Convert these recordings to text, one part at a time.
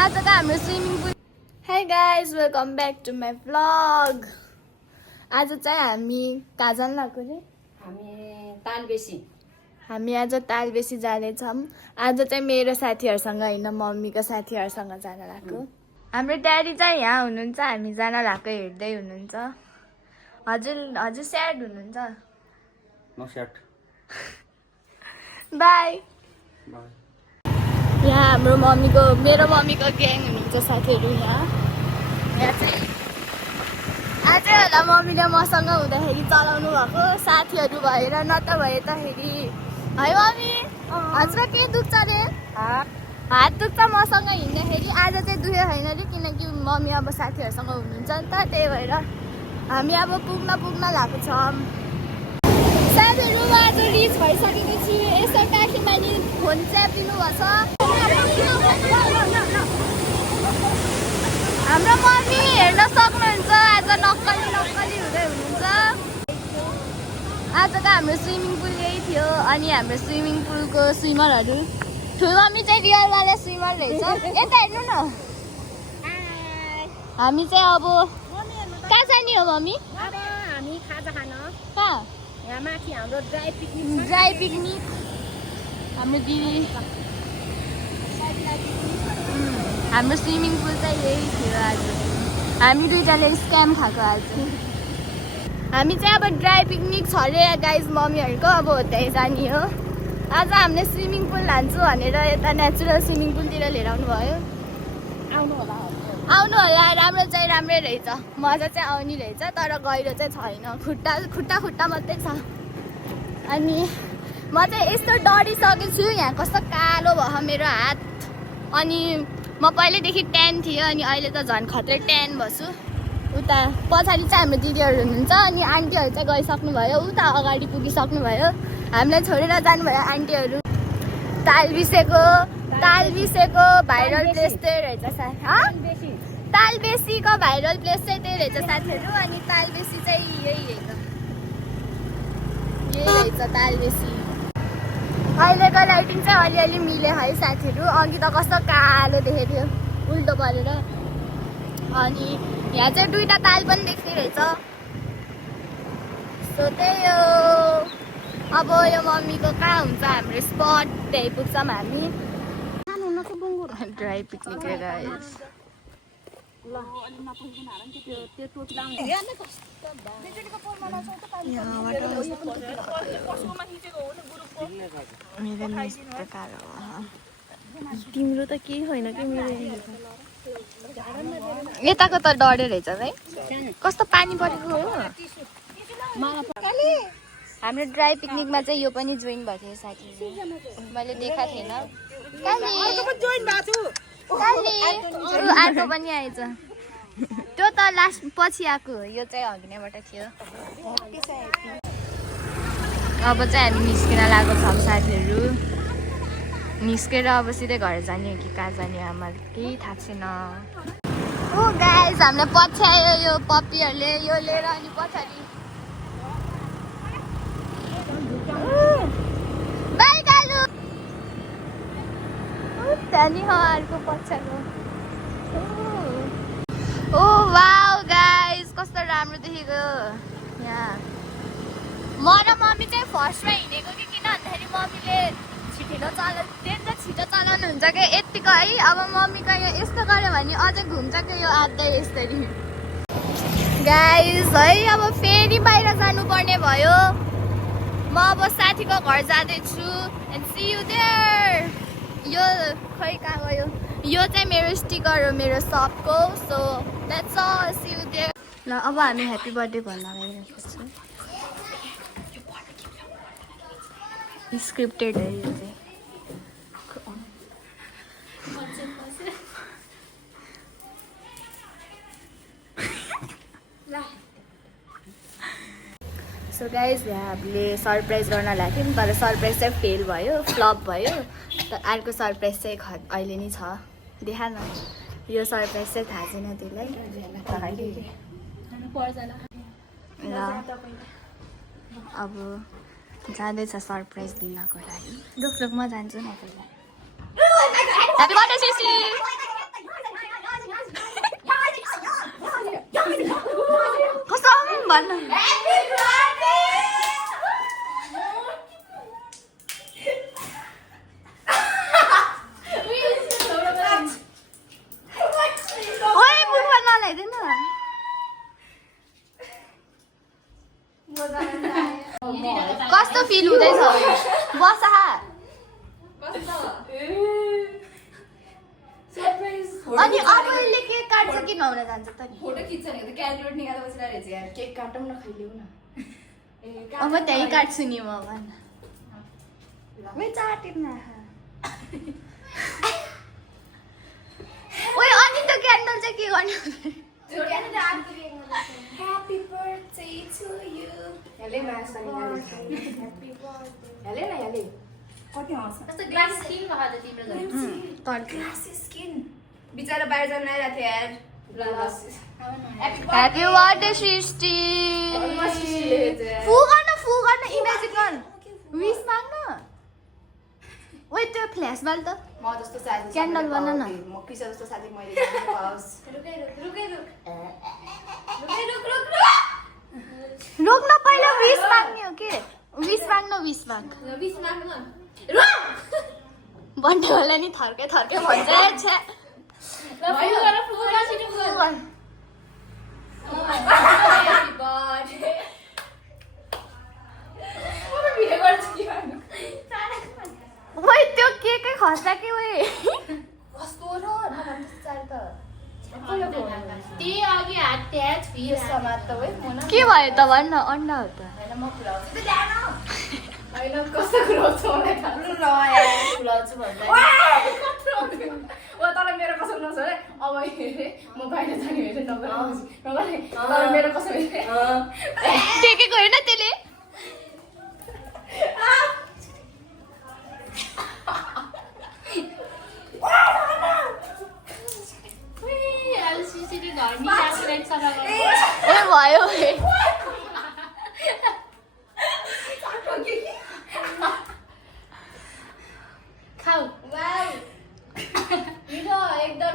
आज का हाम्रो swimming pool. Hi guys, welcome back to my vlog. आज चाहिँ हामी कहाँ जान लाग्यो रे? हामी आज तालबेसी जाँदैछौँ। आज चाहिँ मेरो साथीहरूसँग होइन, मम्मीको साथीहरूसँग जान लाग्यो। हाम्रो ड्याडी चाहिँ यहाँ हुनुहुन्छ, हामी जान लाग्यो हेर्दै हुनुहुन्छ। हजुर स्याड हुनुहुन्छ? म स्याड। बाई। यहाँ हाम्रो मेरो मम्मीको ग्याङ हुनुहुन्छ साथीहरू। यहाँ चाहिँ आज होला मम्मीले मसँग हुँदाखेरि चलाउनु भएको साथीहरू भएर, न त भए त फेरि है मम्मी हजुर के दुख्छ रे? हात दुख्छ मसँग हिँड्दाखेरि। आज चाहिँ दुख्यो छैन रे, किनकि मम्मी अब साथीहरूसँग हुनुहुन्छ नि त, त्यही भएर हामी अब पुग्न लागेको छौँ। साथीहरू आज रिच भइसकेको छु। यसो काखीमानी फोन च्यापिनु भएको छ। हाम्रो मम्मी हेर्न सक्नुहुन्छ, आज नक्कली हुँदै हुनुहुन्छ। आजको हाम्रो स्विमिङ पुल यही थियो। अनि हाम्रो स्विमिङ पुलको स्विमरहरू, ठुलो मम्मी चाहिँ रियलवाला स्विमर रहेछ। यता हेर्नु न। हामी चाहिँ अब कहाँ जाने हो मम्मी? अब हामी खाजा खान कहाँ? यहाँ माथि हाम्रो ड्राई पिकनिक। Dry picnic. हाम्रो दिदी हाम्रो स्विमिङ पुल चाहिँ यही थियो। आज हामी दुईजनाले स्क्याम खाएको। आज हामी चाहिँ अब ड्राई पिकनिक छ अरे गाइज मम्मीहरूको, अब त्यहीँ जाने हो। आज हामीले स्विमिङ पुल लान्छु भनेर यता नेचुरल स्विमिङ पुलतिर लिएर आउनु भयो। आउनु होला, राम्रो चाहिँ राम्रै रहेछ, मजा चाहिँ आउने रहेछ। तर गहिरो चाहिँ छैन, खुट्टा मात्रै छ। अनि म चाहिँ यस्तो डरिसकेको छु। यहाँ कस्तो कालो भयो मेरो हात। अनि म पहिल्यैदेखि ट्यान थियो, अनि अहिले त झन् खत्रै ट्यान भएछु। उता पछाडि चाहिँ हाम्रो दिदीहरू हुनुहुन्छ, अनि आन्टीहरू चाहिँ गइसक्नु भयो, उता अगाडि पुगिसक्नु भयो। हामीलाई छोडेर जानुभयो आन्टीहरू। तालबिसेको भाइरल प्लेस त्यही रहेछ तालबेसीको भाइरल प्लेस चाहिँ त्यही रहेछ साथीहरू। अनि तालबेसी चाहिँ यही रहेछ तालबेसी। अहिलेको लाइटिङ चाहिँ अलिअलि मिल्यो है साथीहरू। अघि त कस्तो कालो देखेको थियो उल्टो परेर। अनि यहाँ चाहिँ दुईटा ताल पनि देख्ने रहेछ। सो त्यही हो। अब यो मम्मीको कहाँ हुन्छ हाम्रो स्पट, त्यही पुग्छौँ हामी। Dry picnic guys. तिम्रो त केही होइन कि मेरो यताको त डढे रहेछ है। कस्तो पानी परेको हो। हाम्रो ड्राई पिकनिकमा चाहिँ यो पनि जोइन भएको थियो साथीहरू, मैले देखाएको थिएन। अर्को पनि आएछ, त्यो त लास्ट पछि आएको हो, यो चाहिँ अघिनेबाट थियो। अब चाहिँ हामी निस्केर लागेको छौँ साथीहरू। निस्केर अब सिधै घर जाने हो कि कहाँ जाने हो आमा केही थाहा छैन। ओ गाइस, हामीलाई पछ्यायो यो पप्पीहरूले, यो लिएर। अनि पछाडि बाई कालु त्यहाँदेखि अर्को पछ्याएको। ओ वाउ गाइस, कस्तो राम्रो देखेको। यहाँ म र मम्मी चाहिँ फर्स्टमा हिँडेको कि, किन भन्दाखेरि मम्मीले छिटो चलाउनुहुन्छ क्या यत्तिको है। अब मम्मीको यो यस्तो गऱ्यो भने अझै घुम्छ क्या यो आधा यसरी। गाइस है, अब फेरि बाहिर जानुपर्ने भयो। म अब साथीको घर जाँदैछु। And see you there. यो खै कहाँ गयो? यो चाहिँ मेरो स्टिकर हो मेरो सपको। So let's all see you there. ल अब हामी ह्याप्पी बर्थडे भन्न गइरहेको छौँ। स्क्रिप्टेड है यो चाहिँ। सो गाइज, यहाँ हामीले सरप्राइज गर्न लाग्यौँ, तर सरप्राइज चाहिँ फेल भयो, फ्लप भयो। त अर्को सरप्राइज चाहिँ अहिले नै छ। देखा न, यो सरप्राइज चाहिँ थाहा छैन त्यसलाई। ल अब जाँदैछ सरप्राइज दिनको लागि। रुख म जान्छु न पहिला। ह्याप्पी बर्थडे सिसी। भन्न ओए मुखमा नलाइदिनु कस्तो फिल हुँदैछ बस अनि अब यसले केक काट्छ कि नहुन जान्छ त नि फोटो खिच्छ नि त क्यालकुलेट निकालेर बसिरहेको रहेछ यार केक काटौँ न खाइदेऊ न अब त्यही काट्छु नि म भन ओए अनि त क्यान्डल चाहिँ के गर्ने ह्याप्पी बर्थडे टु यु हेले मास हेले न हेले कति आउँछ कस्तो ग्लास स्किन भयो त तिम्रो झन् ग्लासी स्किन बिचारा बाहिर जान आइरहेको थियो यार ह्याप्पी बर्थडे सृष्टि फु गर्न इमेजिन गर्न विस माग्न ओए त्यो फ्ल्यास बाल त म जस्तो साथी क्यान्डल बना न म कृष्ण जस्तो साथी मैले पाओस् रोक्न पहिला विस माग्ने हो के विस माग्न बर्थडेवाला नि थर्के भन्छ छ्या ओए त्यो केकै खस्दा के ओए कस्तो र नभन्छ त त्यही अघि हात ट्याच फिर समात त है म के भयो त भन्न अन्डा हो त हैन म खुलाउँछु त ल्याउन हैन कस्तो खुलाउँछु मलाई थाहा छैन ल यार खुलाउँछु भन्दा ओ तर मेरो कसम नछ है अब हेरे म बाहिर जाने हेरे नगरे तर मेरो कसम हेरे टेकेको होइन त्यसले ए भयो खाऊ एकदम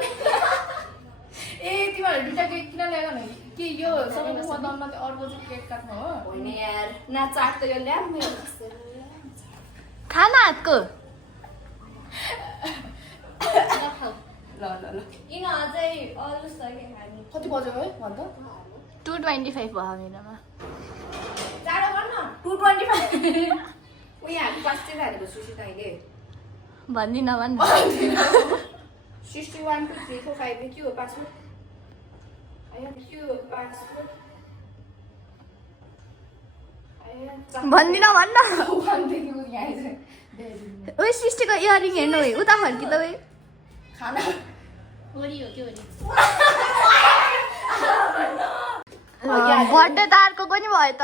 ए तिमीहरू दुईटा केक किन ल्याएको न के यो सबैको दममा चाहिँ अर्को चाहिँ केक काट्नु हो होइन यार न चाट त यो ल्याऊ मेरो खाना हातको ल किन अझै अलुस छ के खानु कति बज्यो है भन्छ 225 भयो मेरोमा चाँडो गर्न 225 उयो हामी पास्टै खानेको सुसी तैँले भन्दिनँ भन्न 61 2 3 4 5 के हो पासवर्ड आयो के हो पासवर्ड भन्दिनँ भन्न भनेदेखि उ यहाँ आइज ओए सृष्टिको इयरिङ हेर्नु है उता फर्कि त ओए खाना ओरी हो के ओरी बर्थडे त अर्को पनि भयो त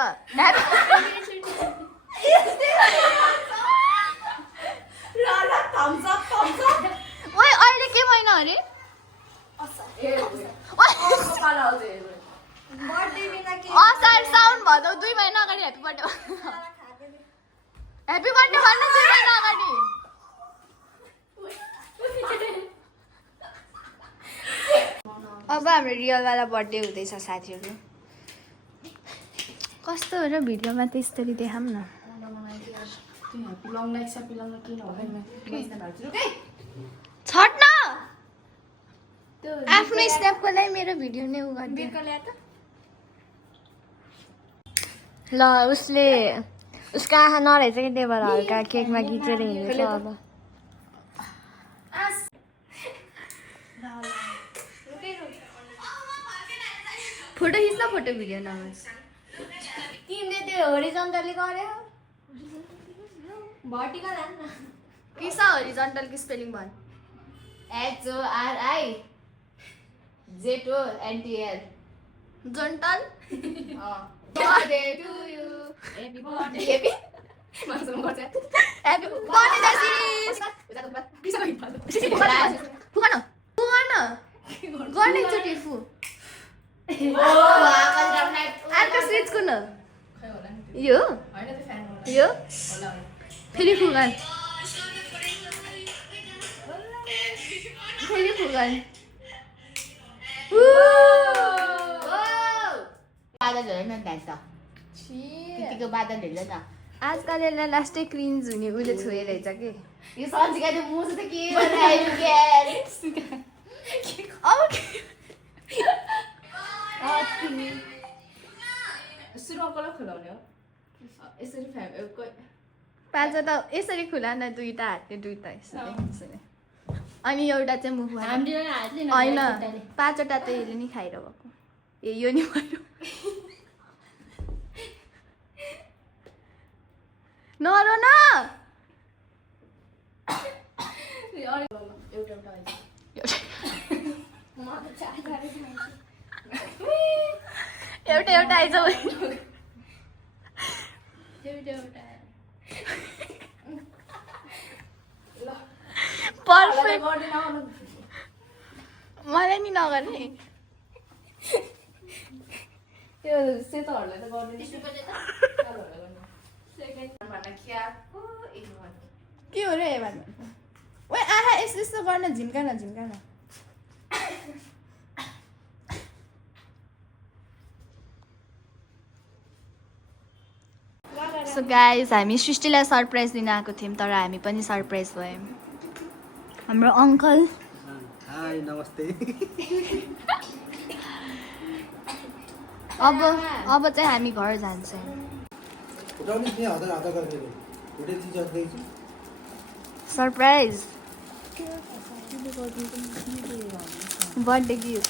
ओए अहिले के महिना अरे असार साउन भदौ 2 महिना अगाडि ह्याप्पी बर्थडे भन्न 2 महिना अगाडि अब हाम्रो रियलवाला बर्थडे हुँदैछ साथीहरू कस्तो हो र भिडियोमा त्यस्तरी देखाऊँ न छट्न आफ्नो स्न्यापको लागि मेरो भिडियो नै उ गरिदियो ल उसले उसको आँखा नरहेछ कि त्यही भएर हल्का केकमा खिचेर हिँडेछ अब फोटो खिच्न फोटो भिडियो नहोस् तिमीले त्यो होरिजन्टली गर्यो भर्टिकल हान न के छ होरिजन्टल कि स्पेलिङ भन HORI ZONTL जन्टल birthday to you happy birthday happy मान्छेमा गर्छ ह्याप्पी बर्थडे दासी फुकन गर्ने एकचोटि फु अर्को स्विच कुन यो यो फेरि फुकन फेरि फुकन बादल हेर न त्यहाँ त्यतिको बादल हेर्छ न आजकल यसलाई लास्टै क्रिन्ज हुने उसले छोइरहेछ कि यो सन्चिकाले मुसो त के बनायो यार अब सुरुमा कसलाई खुलाउने हो यसरी पाँचवटा यसरी खुला न दुईटा हातले दुईटा यसरी अनि एउटा चाहिँ मुख हामीले हातले होइन पाँचवटा त यसले नि खाएर भएको ए यो नि भयो नरो न एउटा एउटा आइज पर्फेक्ट मलाई नि नगर्ने त्यो सेतोहरूलाई त गर्दैन के हो र भन्नु ओ आहा यस्तो यस्तो गर्न झिम्का न सो गाइस हामी सृष्टिलाई सरप्राइज दिन आएको थियौँ तर हामी पनि सरप्राइज भयौँ हाम्रो अङ्कल हाई नमस्ते अब चाहिँ हामी घर जान्छौँ सरप्राइज बर्थडे गिफ्ट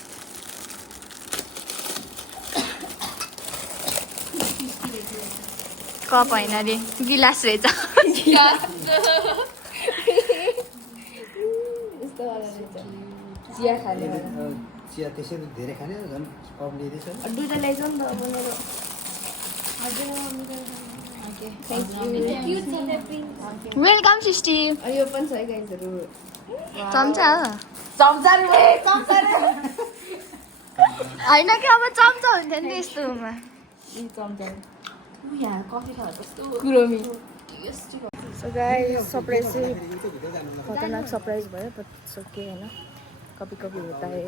कप होइन अरे गिलास रहेछ चिया खाने चिया त्यसै धेरै खाने झन् कप लिँदैछ दुईटा ल्याइज नि त अब मेरो वेलकम सृष्टि यो पनि छ है गाइजहरू चम्चा चम्चा रे होइन कि अब चम्चा हुन्थ्यो नि यस्तोमा चम्चा यहाँ कफी खाएर कस्तो कुरोमी सो गाइस सरप्राइज चाहिँ खतरनाक सरप्राइज भयो बट के होइन कभी कभी होता है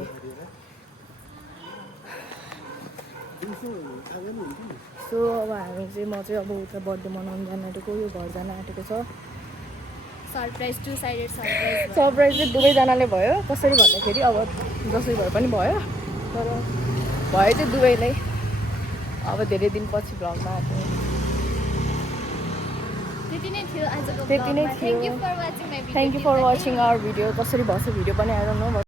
सो अब हामी चाहिँ म चाहिँ अब उता बर्थडे मनाउनु जान आँटेको यो घर जान आँटेको छ सरप्राइज टु साइडेड सरप्राइज चाहिँ दुवैजनाले भयो कसरी भन्दाखेरि अब जसरी भए पनि भयो तर भयो चाहिँ दुवैलाई अब धेरै दिनपछि भ्लगमा आएको त्यति नै थियो आजको thank you for watching our video कसरी भएछ भिडियो पनि आएर न